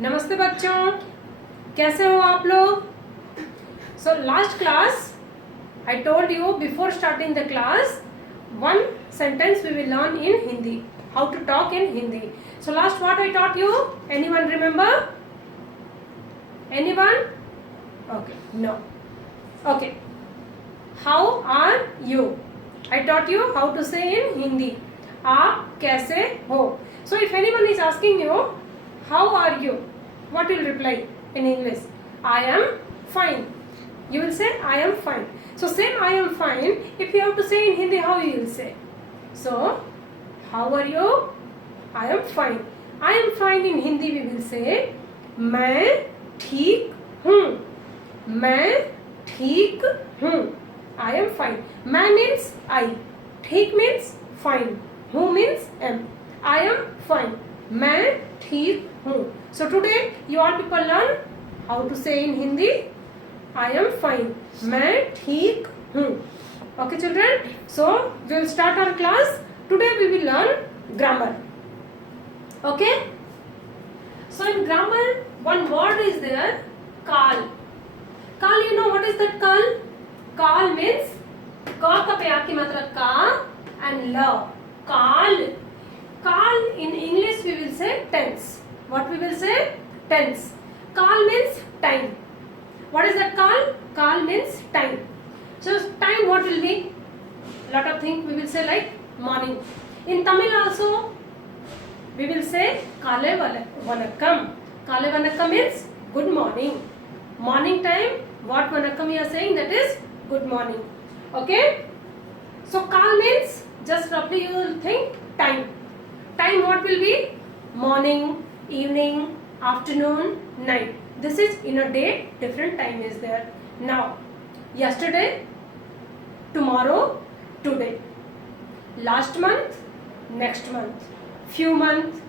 नमस्ते बच्चों, कैसे हो आप लोग? So last class I told you before starting the class, one sentence we will learn in Hindi, how to talk in Hindi. So last what I taught you? Anyone remember? Anyone? Okay, no. Okay, how are you? I taught you how to say in Hindi. आप कैसे हो? So if anyone is asking you, how are you? What will reply in English? I am fine. You will say I am fine. So same I am fine. If you have to say in Hindi, how you will say? So how are you? I am fine. I am fine in Hindi we will say मैं ठीक हूँ. मैं ठीक हूँ. I am fine. मैं means I. ठीक means fine. Who means am. I am fine. मैं ठीक हूँ. So today you all people learn how to say in Hindi. I am fine. मैं ठीक हूँ. Okay children. So we will start our class. Today we will learn grammar. Okay. So in grammar one word is there. Call. Call, you know what is that call? Call means ka का पे आ की मात्रा का and la. Call. Call in English we will say tense. What we will say? Tense. Call means time. What is that call? Call means time. So time what will be? Lot of things we will say like morning. In Tamil also we will say kale vanakkam. Kale vanakkam means good morning. Morning time what vanakkam you are saying, that is good morning. Okay? So call means just roughly you will think time. Time what will be? Morning, evening, afternoon, night. This is in a day, different time is there. Now, yesterday, tomorrow, today. Last month, next month. Few months,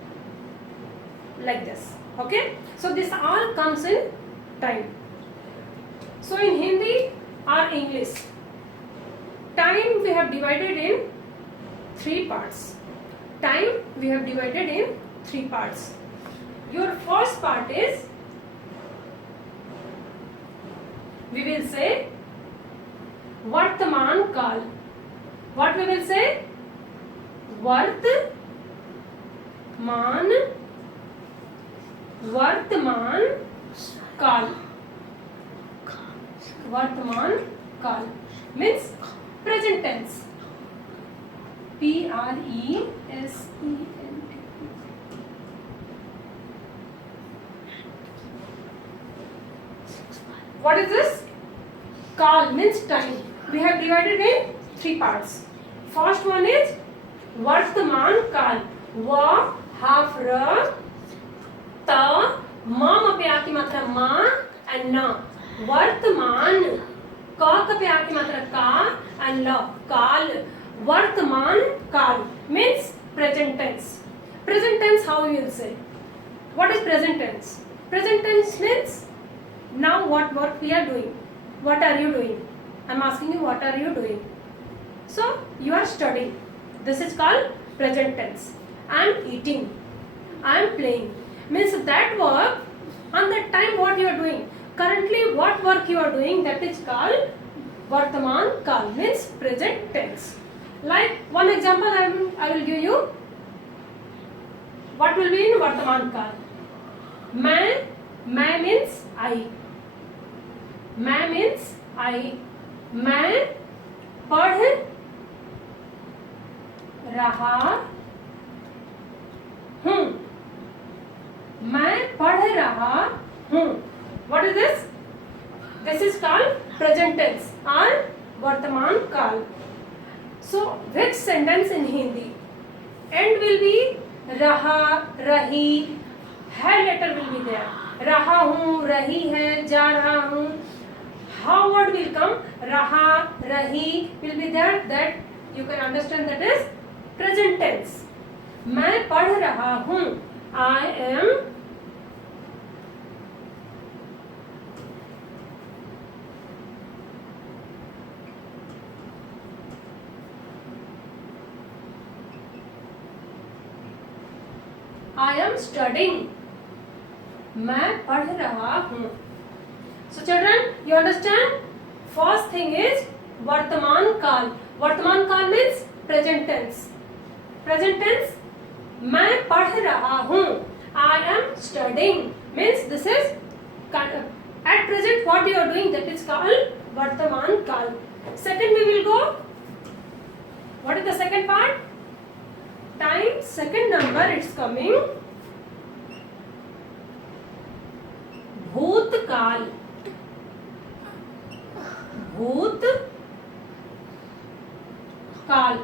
like this. Okay? So this all comes in time. So in Hindi or English, time we have divided in three parts. Time we have divided in three parts. Your first part is, we will say Vartaman Kal. What we will say? Vartman Kal. Vartaman Kal means present tense. Present. What is this? Kal means time. We have divided in three parts. First one is Vartaman Kal. Va, half ra, ta, ma ma pe aaki matra ma and na. Vartaman. Ka ka pe aaki matra ka and la. Kal. Vartaman Kal means present tense. Present tense how you will say? What is present tense? Present tense means now what work we are doing. What are you doing? I am asking you, what are you doing? So you are studying. This is called present tense. I am eating. I am playing. Means that work on that time what you are doing. Currently what work you are doing, that is called Vartaman Kal means present tense. Like one example I will give you. What will be in Vartaman Kal? मैं means I. मैं means I. मैं पढ़ रहा हूँ. मैं पढ़ रहा हूँ. What is this? This is called present tense or Vartaman Kal. So which sentence in Hindi? End will be रहा, रही, है letter will be there. रहा हूँ, रही है, जा रहा हूँ. How word will come? रहा, रही will be there. That you can understand, that is present tense. मैं पढ़ रहा हूँ. I am studying. मैं पढ़ रहा हूँ. So children, you understand? First thing is वर्तमान काल. वर्तमान काल means present tense. Present tense, मैं पढ़ रहा हूँ. I am studying means this is at present what you are doing, that is called वर्तमान काल. Second we will go. What is the second part? Time, second number it's coming. भूतकाल. भूत काल.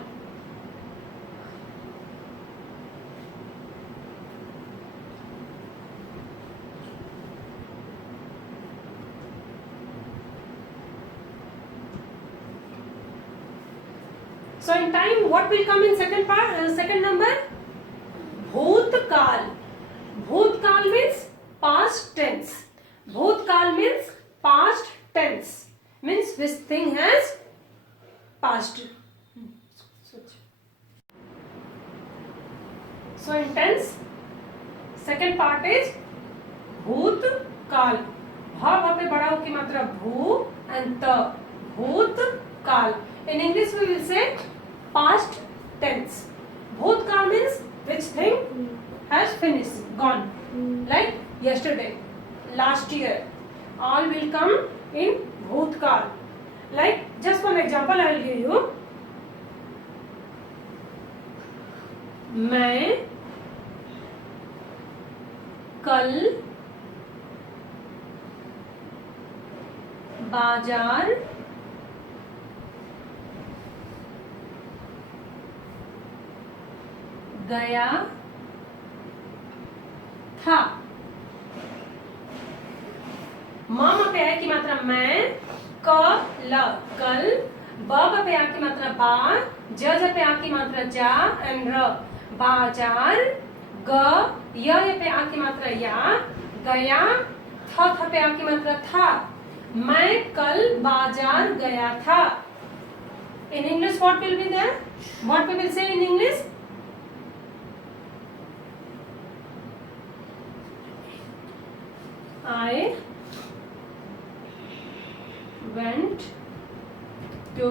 So in time, what will come in second part? Second number, bhutkaal. Bhutkaal means past tense. Bhutkaal means past tense. Means this thing has passed. So in tense, second part is bhutkaal. भा पे बड़ा हो की मात्रा भू and त. भूतकाल. In English we will say past tense. Bhutkal means which thing has finished, gone. Like yesterday, last year. All will come in Bhutkal. Like just one example I will give you. मैं कल बाजार गया था. म पे आ की मात्रा मैं, क ल कल, ब पे आ की मात्रा बा, ज पे आ की मात्रा जा एंड र. बाजार, ग य पे आ की मात्रा या, गया, थ पे आ की मात्रा था. मैं कल बाजार गया था. In English what will be there? What we will say in English? I went to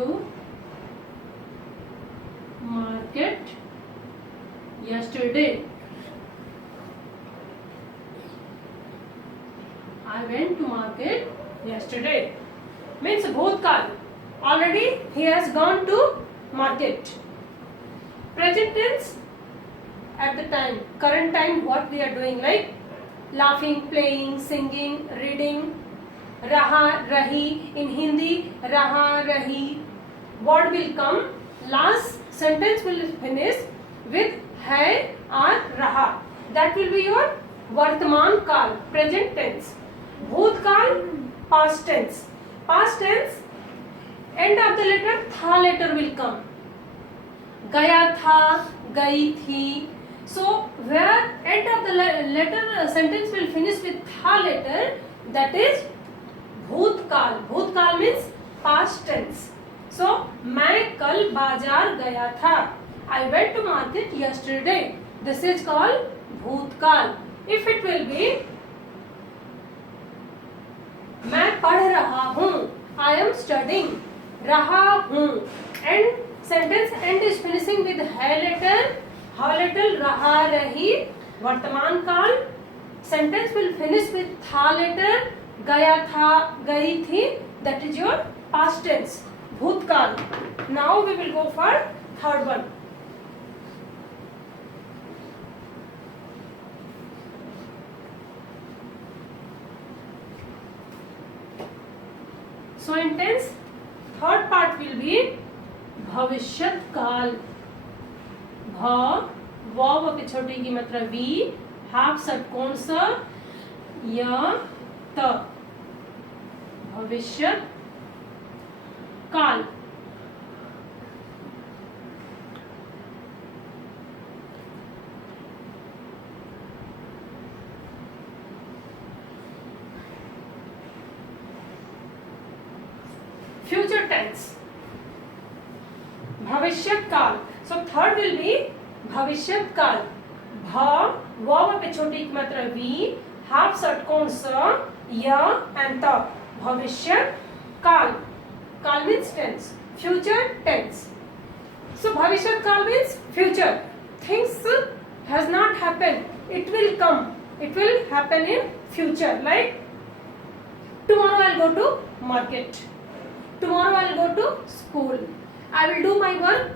market yesterday. I went to market yesterday. Means bhutkal. Already he has gone to market. Present tense, at the time. Current time, what we are doing, like laughing, playing, singing, reading. Raha, rahi. In Hindi, raha, rahi. Word will come. Last sentence will finish with hai or raha. That will be your vartaman kal, present tense. Bhutkal, past tense. Past tense, end of the letter tha letter will come. Gaya tha, gayi thi. So where end of the letter sentence will finish with tha letter, that is bhutkal. Bhutkal means past tense. So मैं कल बाजार गया था. I went to market yesterday. This is called bhutkal. If it will be मैं पढ़ रहा हूँ, I am studying. रहा हूँ, and sentence end is finishing with है letter, हा letter, रहा रही, वर्तमान काल. Sentence will finish with था letter, गया था, गई थी. That is your past tense, bhutkal. Now we will go for third one. So in tense, third part will be भविष्यत काल. भ व पे छोटी की मात्रा वी, हाफ षटकोण स, य त. भविष्यत काल. Future tense, भविष्यत काल. So third will be भविष्यत काल. भ व पे छोटी की मात्रा वी, हाफ षटकोण स य and त. भविष्य काल. काल means tense. Future tense. So bhavishyat kal means future. Things has not happened. It will come. It will happen in future. Like tomorrow I'll go to market. Tomorrow I'll go to school. I will do my work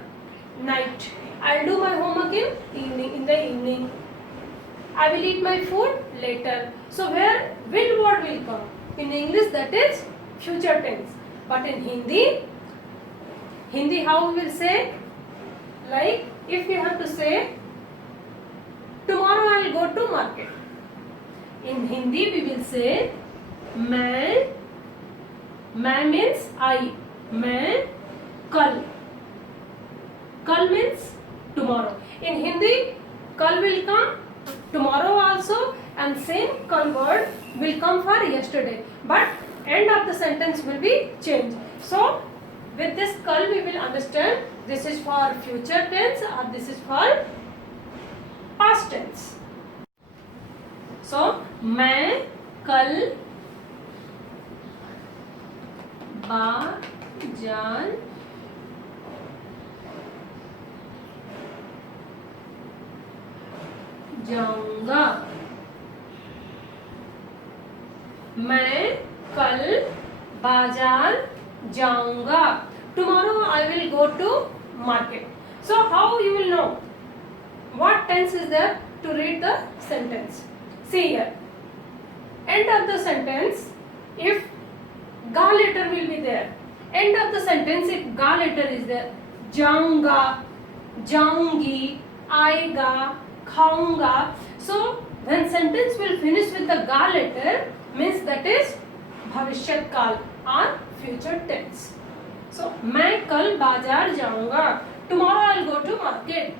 night. I'll do my homework in evening. In the evening. I will eat my food later. So where will word will come? In English that is future tense. But in Hindi how we will say? Like if we have to say tomorrow I will go to market. In Hindi we will say मैं means I. मैं कल. कल means tomorrow. In Hindi kal will come tomorrow also and same kal word will come for yesterday. But end of the sentence will be changed. So with this kal we will understand this is for future tense or this is for past tense. So मैं कल बाजार जाऊंगा. मैं कल बाजार जाऊंगा. Tomorrow I will go to market. So how you will know what tense is there to read the sentence? See here. End of the sentence if ga letter will be there. End of the sentence if ga letter is there. जाऊंगा, जाऊंगी, आएगा, खाऊंगा. So when sentence will finish with the ga letter means that is भविष्यत काल or future tense. So मैं कल बाजार जाऊंगा. Tomorrow I'll go to market.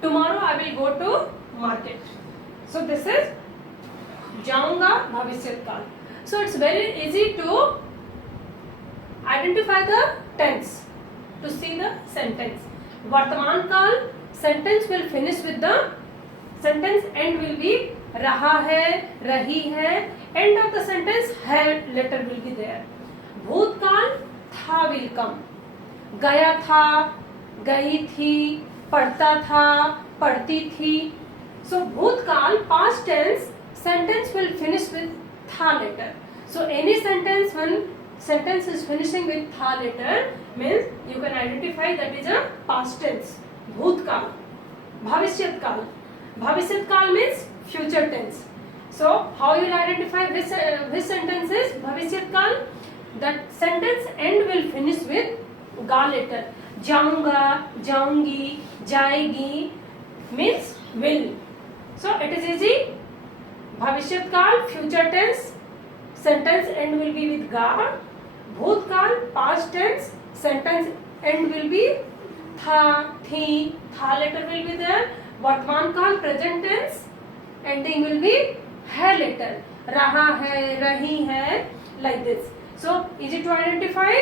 Tomorrow I will go to market. So this is जाऊंगा भविष्यत काल. So it's very easy to identify the tense to see the sentence. वर्तमान काल sentence will finish with the sentence end will be रहा है, रही है. End of the sentence है letter will be there. भूतकाल था will come. गया था, गई थी, पढ़ता था, पढ़ती थी. So भूतकाल past tense sentence will finish with tha letter. So any sentence when sentence is finishing with tha letter means you can identify that is a past tense. Bhutkal. Bhavishyat kal. Bhavishyat kal means future tense. So how you will identify which sentence is Bhavishyat kal? That sentence end will finish with ga letter. जाऊंगा, जाऊंगी, जाएगी means will. So it is easy. भविष्यत काल future tense sentence end will be with ga. भूतकाल past tense sentence end will be था, थी, था letter will be there. वर्तमान काल present tense ending will be है letter. रहा है, रही है, like this. So easy to identify.